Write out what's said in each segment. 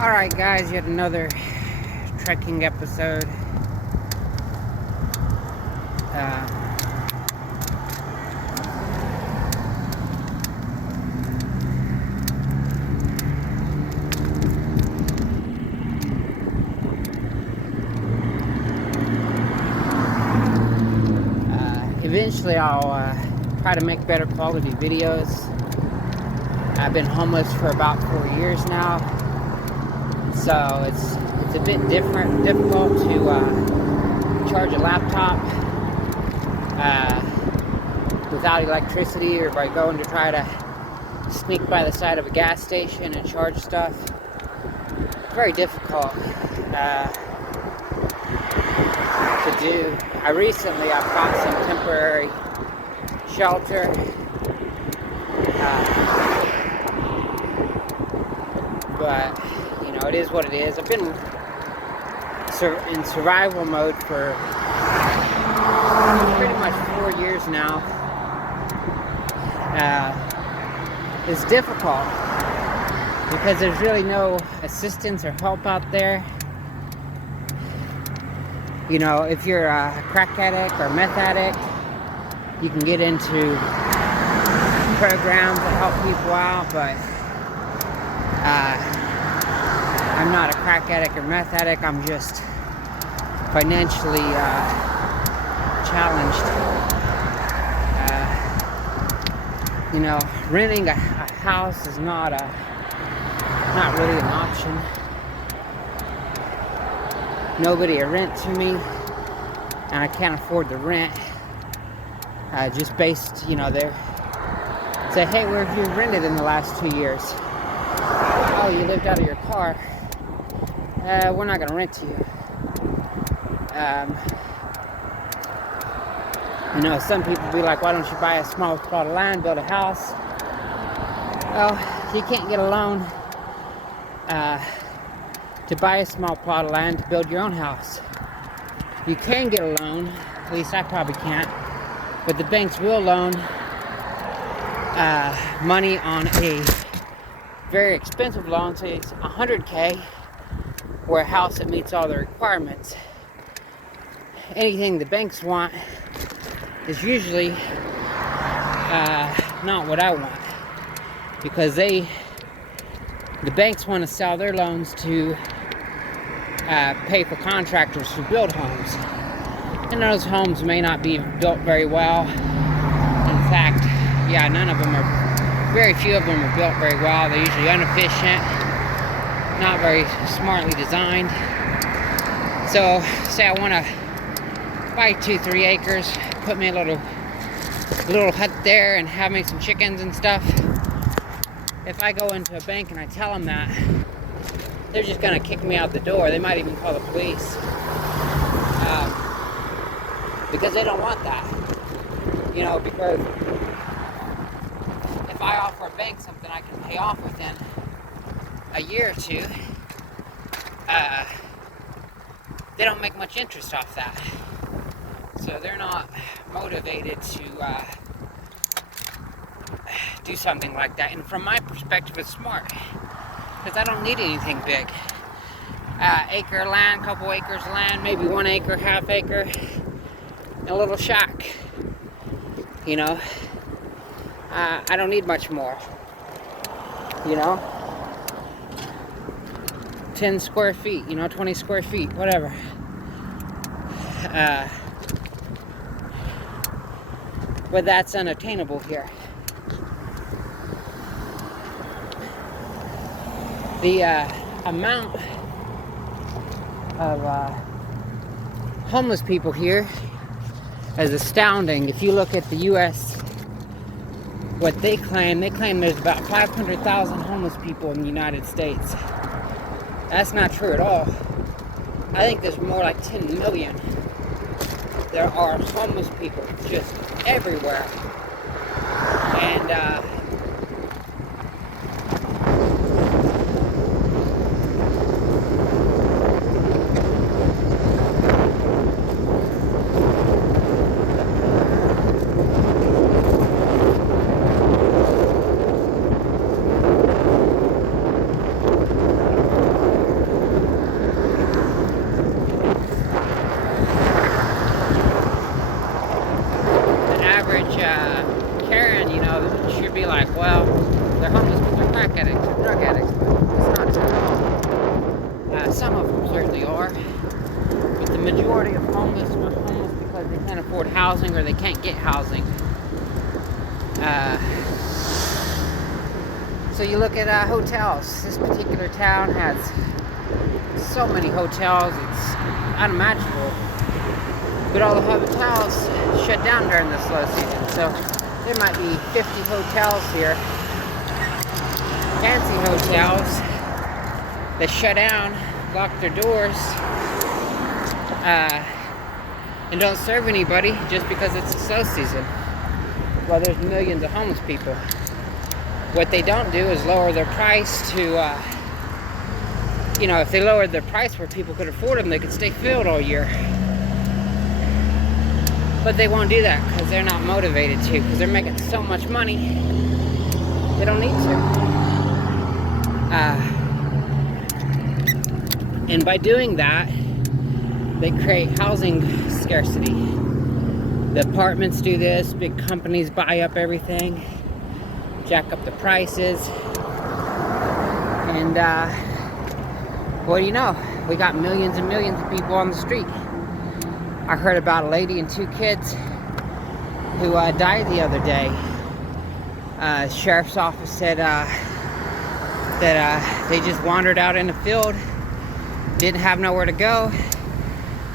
Alright guys, yet another trekking episode. Uh, Eventually I'll try to make better quality videos. I've been homeless for about 4 years now, so it's a bit difficult to charge a laptop without electricity, or by going to try to sneak by the side of a gas station and charge stuff. It's very difficult to do. I've got some temporary shelter. But you know, it is what it is. I've been in survival mode for pretty much 4 years now. It's difficult because there's really no assistance or help out there. You know, if you're a crack addict or meth addict, you can get into programs that help people out, but I'm not a crack addict or meth addict. I'm just financially challenged. You know, renting a house is not really an option. Nobody will rent to me, and I can't afford the rent. Just based, you know, they say, hey, where have you rented in the last 2 years? Oh, you lived out of your car. We're not going to rent to you. You know, some people be like, why don't you buy a small plot of land, build a house? Well, you can't get a loan to buy a small plot of land to build your own house. You can get a loan, at least I probably can't, but the banks will loan money on a very expensive loan, say it's $100K, for a house that meets all the requirements. Anything the banks want is usually not what I want, because the banks want to sell their loans to pay for contractors who build homes, and those homes may not be built very well. In fact, very few of them are built very well. They're usually inefficient, not very smartly designed. So say I want to buy 2-3 acres, put me a little hut there and have me some chickens and stuff. If I go into a bank and I tell them that, they're just gonna kick me out the door. They might even call the police, because they don't want that. You know, because if I offer a bank something I can pay off within a year or two, they don't make much interest off that. So they're not motivated to do something like that. And from my perspective, it's smart, because I don't need anything big. Acre of land, couple acres of land, maybe 1 acre, half acre, and a little shack. You know, I don't need much more. You know, 10 square feet, you know, 20 square feet, whatever. But that's unattainable here. The amount of homeless people here is astounding. If you look at the U.S., what they claim there's about 500,000 homeless people in the United States. That's not true at all. I think there's more like 10 million. There are homeless people just everywhere. And be like, well, they're homeless because they're crack addicts or drug addicts. It's not true. Some of them certainly are. But the majority of homeless are homeless because they can't afford housing or they can't get housing. So you look at hotels. This particular town has so many hotels, it's unimaginable. But all the hotels shut down during the slow season. So there might be 50 hotels here, fancy hotels, that shut down, lock their doors, and don't serve anybody just because it's the slow season. Well, there's millions of homeless people. What they don't do is lower their price to, if they lowered their price where people could afford them, they could stay filled all year. But they won't do that because they're not motivated to, because they're making so much money, they don't need to. And by doing that, they create housing scarcity. The apartments do this, big companies buy up everything, jack up the prices, and what do you know? We got millions and millions of people on the street. I heard about a lady and 2 kids who died the other day. Sheriff's office said that they just wandered out in the field, didn't have nowhere to go,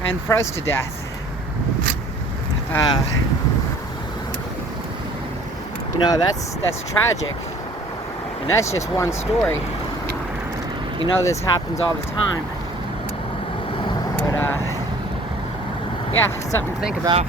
and froze to death. That's tragic, and that's just one story. This happens all the time. But yeah, something to think about.